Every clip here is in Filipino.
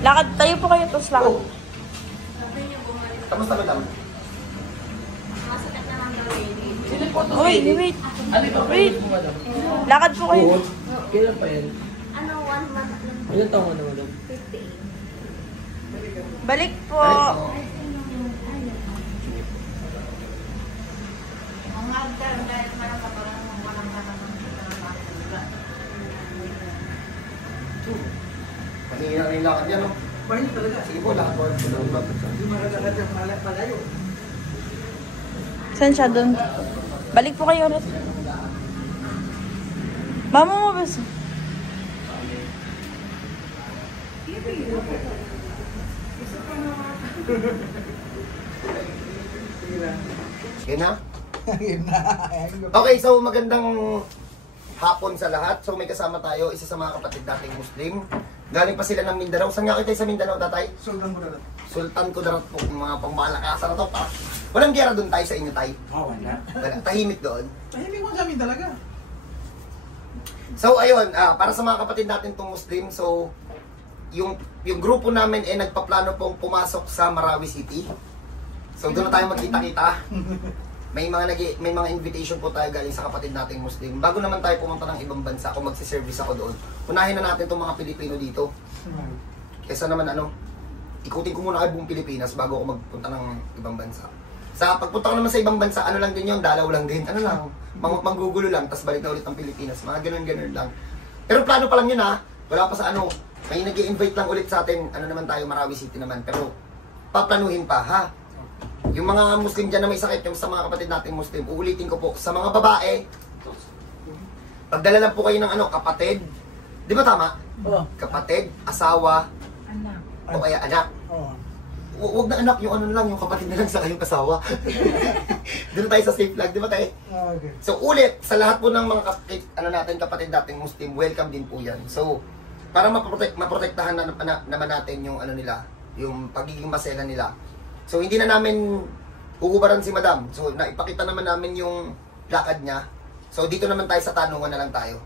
Lakad, tayo po kayo, tapos lakad. Kamusta ba lang? Uy, wait. Wait. Lakad po kayo. Kailan pa yan? Ano, 1 month lang. Ilan taong ka na, madam? 58. Balik po. Ang agdar, dahil parang walang Mahina na yung lakad yan, no? Mahina talaga. Sige po, lakad po. Hindi malalakad yung malayo. Saan siya doon? Balik po kayo ulit. Mama mo ba? Yan na? Yun na. Okay, so magandang hapon sa lahat. So may kasama tayo, isa sa mga kapatid nating Muslim. Galing pa sila ng Mindanao. Saan nga kayo sa Mindanao, tatay? Sultan mo na lang. Sultan Kudarat po, mga pambalakasan na to. Walang gera doon tayo sa inyo, tay. Wala. Wala, tahimik doon. Tahimik mo kami talaga. So ayun, para sa mga kapatid natin tong Muslim, so yung grupo namin ay nagpaplano pong pumasok sa Marawi City. So doon na tayo magkita-kita. May mga invitation po tayo galing sa kapatid nating Muslim. Bago naman tayo pumunta ng ibang bansa, kung magsi-service ako doon, unahin na natin tong mga Pilipino dito. Kesa naman ikutin ko muna kayo buong Pilipinas bago ako magpunta ng ibang bansa. Sa pagpunta ko naman sa ibang bansa, ano lang din yun, dalaw lang din. Ano lang, manggugulo lang, tapos balik na ulit ng Pilipinas. Mga ganun-ganun lang. Pero plano pa lang yun, ha. Wala pa sa may nag-i-invite lang ulit sa atin, naman tayo, Marawi City naman. Pero paplanuhin pa, ha. Yung mga Muslim dyan na may sakit, yung sa mga kapatid nating Muslim, uulitin ko po, sa mga babae, pagdala lang po kayo ng kapatid. Di ba tama? Oo. Kapatid, asawa, Anak. o kaya anak. Oo. Huwag na anak, yung lang, yung kapatid na lang sa kayong asawa. Doon tayo sa safe flag, di ba tayo? Okay. So ulit, sa lahat po ng mga kapatid nating Muslim, welcome din po yan. So, para maprotektahan naman natin yung nila, yung pagiging masela nila. So hindi na namin uubaran si Madam. So naipakita naman namin yung lakad niya. So dito naman tayo sa tanungan na lang tayo.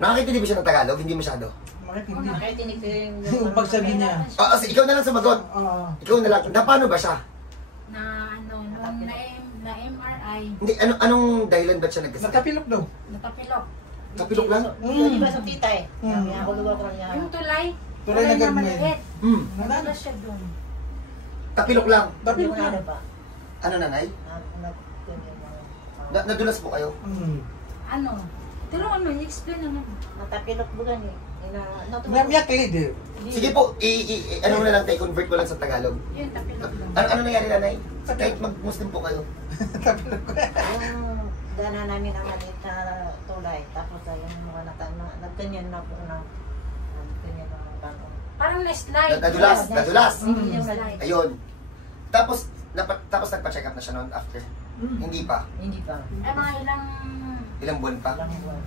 Nakakintindi ba siya ng Tagalog? Hindi masyado. Hindi. Nakatinig ko Yung pagsabi niya. Ikaw na lang sumagot. Oo. Ikaw na lang. Paano ba siya? na nung na MRI, Hindi, anong dahilan ba't siya nagkasakit? Natapilok daw. natapilok. Kapilok lang? Di ba sa tita eh? Mm. Kaya ako lugar ko niya. Yung tulay Tulay na na gagawin. maliit. Nadala. Wala siya doon. Kapilok lang. Tapilok Yung ano lang. pa? Ano nanay? Ano, Nadulas po kayo? Ano? Tulungan mo, i-explain na naman. natapilok mo gani. Namiyak lead eh. Sige po, ano na lang tayo, convert ko lang sa Tagalog. Yun, tapilok lang. Ano nangyari nanay? Kahit mag-Muslim po kayo. Tapilok ko. Yung dana namin ang maliit na tulay. Tapos yung mga nagkanyan na po na. Nagkanyan na tanong. Parang na-slide. Nadulas. Yung Slide. Ayun. Tapos nagpa-check up na siya noon after. Hindi pa. Hindi pa. Ay, mga Ilang buwan pa. Ilang buwan.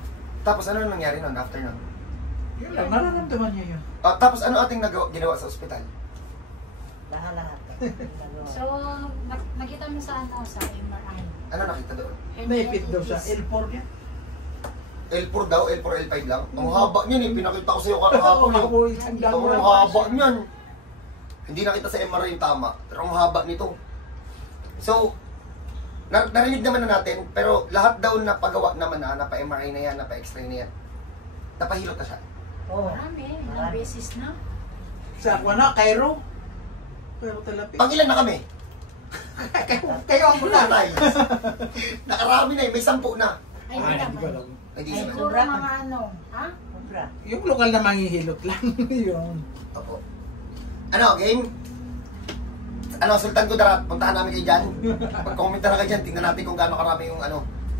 Tapos ano nangyari noon after noon? Yun lang, nararamdaman niya yun. Tapos ano ating ginawa sa ospital? Lahat. So, nakita mo sa sa MRI. Ano nakita doon? Naipit daw siya. L4 niya. L4 daw, L4, L5 lang. Ang haba niyan eh, pinakita ko sa iyo kahapon. Ang haba niyan. Hindi nakita sa MRI yung tama, pero ang haba nito. So, narinig naman na natin, pero lahat daw na pagawa naman napa-MRI na yan, napa-X-ray na yan. Napahilot na siya. Oo. Marami, ilang beses na. Sa Cairo. Pero talapi. Pag ilan na kami? Kayo ang muna. Tatay. Nakarami na eh, may 10 na. Ay, hindi naman. Ay, di Ay, naman. Puro mga ano, ha? Sobra. Yung lokal na manghihilot lang. Yun. Opo. Game? Sultan Kudarat, puntahan namin kayo dyan. Pag-comment na kayo dyan, tingnan natin kung gaano karami yung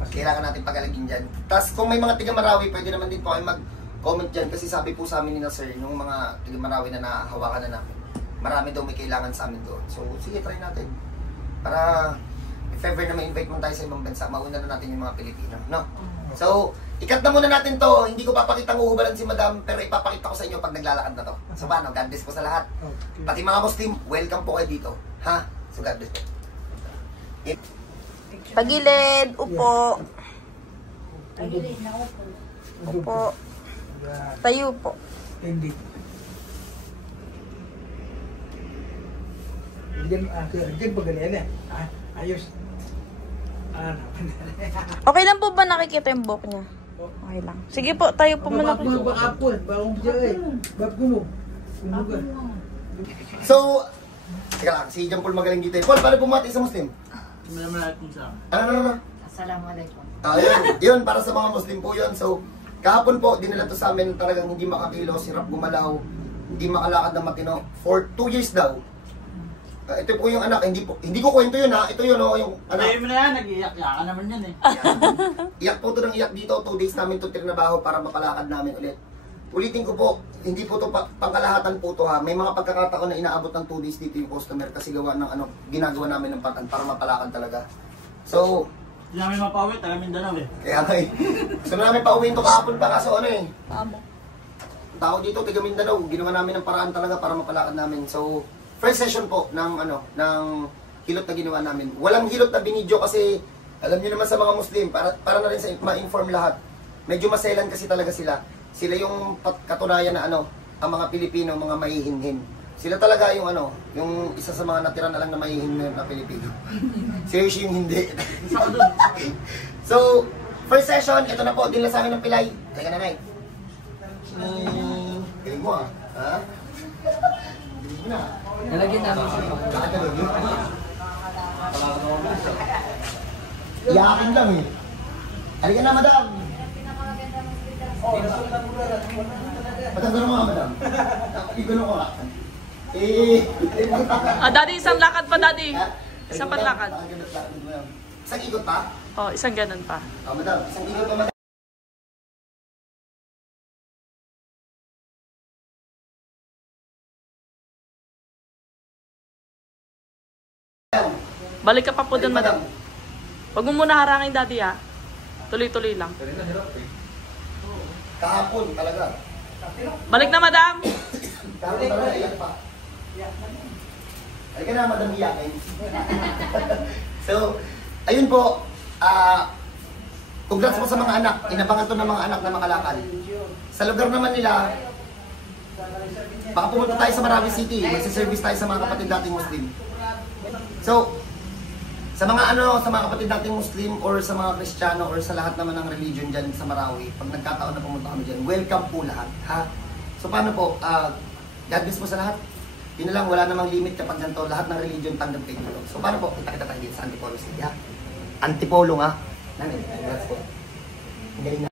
kailangan natin pagalagin dyan. Tapos kung may mga tiga Marawi, pwede naman din po kayo mag-comment dyan. Kasi sabi po sa amin ni Sir, yung mga tiga Marawi na nahawakan na namin, marami daw may kailangan sa amin doon. So sige, try natin. Para if ever na ma-invite mo tayo sa ibang bansa, mauna na natin yung mga Pilipino. No? So, ikat na muna natin to. Hindi ko papakita ng uhubalan si Madam, pero ipapakita ko sa inyo pag naglalakad na to. So paano? God bless po sa lahat. Okay. Pati mga Muslim, welcome po kayo dito. Ha? So God bless po. Pagilid, upo. Pagilid na upo. Upo. Tayo po. Hindi. Diyan pagaling ayos. Okay lang po ba nakikita yung buhok niya? Okay lang. Sige po, tayo po muna. Baka po, bagong dyan Bab ko mo. Kumuga. So, teka lang, si John Paul magaling dito. Paul, paano bumati sa Muslim? Ano? Assalamualaikum. Yun, para sa mga Muslim po yun. So, kahapon po, dinala to sa amin talagang hindi makakilos, hirap gumalaw, hindi makalakad ng matino. For 2 years daw. Ito po yung anak, hindi ko kwento yun ha. Ito yun yung anak. Ayaw mo na yan, nag-iiyak-iyakan naman yan eh. Iyak po ito ng iyak dito, 2 days namin ito trinabaho para mapalakad namin ulit. Ulitin ko po, hindi po ito pangkalahatan po ito ha. May mga pagkakataon na inaabot ng 2 days dito yung customer kasi gawa ng ginagawa namin ng patan para mapalakad talaga. So, Hindi namin mapawit, taga Mindanao eh. kaya nga eh. Gusto na namin pauwiin ito kahapon pa kaso ano eh. Amo. Tao dito, taga Mindanao, ginawa namin ng paraan talaga para mapalakad namin. So, first session po ng hilot na ginawa namin. Walang hilot na binidyo kasi alam niyo naman sa mga Muslim, para na rin sa ma-inform lahat. Medyo maselan kasi talaga sila. Sila yung katunayan na ang mga Pilipino, mga mahihinhin. Sila talaga yung yung isa sa mga natira na lang na mahihinhin na Pilipino. Seriously yung hindi. So, first session, ito na po, dinala sa amin ng pilay. Teka na, Nay. Galing mo ah. Ha? Galing mo na. Nalagyan namin siya. Bakit ka doon? Iyakin lang eh. Halika na, madam. Patanggal mo nga, madam. Igulo ko ka. Daddy, isang lakad pa, Daddy. Isang patlakad. Isang ikot pa? Oh, isang ganun pa. Madam, isang ikot pa, madam. Balik ka pa po dun, madam. Huwag mo muna harangin, Daddy, ha. Tuloy-tuloy lang. Kahapon talaga. Balik na, madam. Kahapon talaga, iyak pa. Halika na, madam, iyakin. So, ayun po. Congrats po sa mga anak. Inabangan to ng mga anak na makalakad. Sa lugar naman nila, baka pumunta tayo sa Marawi City. Magsiservice tayo sa mga kapatid nating Muslim. So, sa mga sa mga kapatid nating Muslim or sa mga Kristiyano or sa lahat naman ng religion dyan sa Marawi, pag nagkataon na pumunta kami dyan, welcome po lahat, ha? So, paano po? God bless po sa lahat. Yun na lang, wala namang limit kapag ganito, lahat ng religion tanggap kayo dito. So, paano po? Kita tayo dito sa Antipolo City, ha? Antipolo, ha? Congrats po. Ang galing na.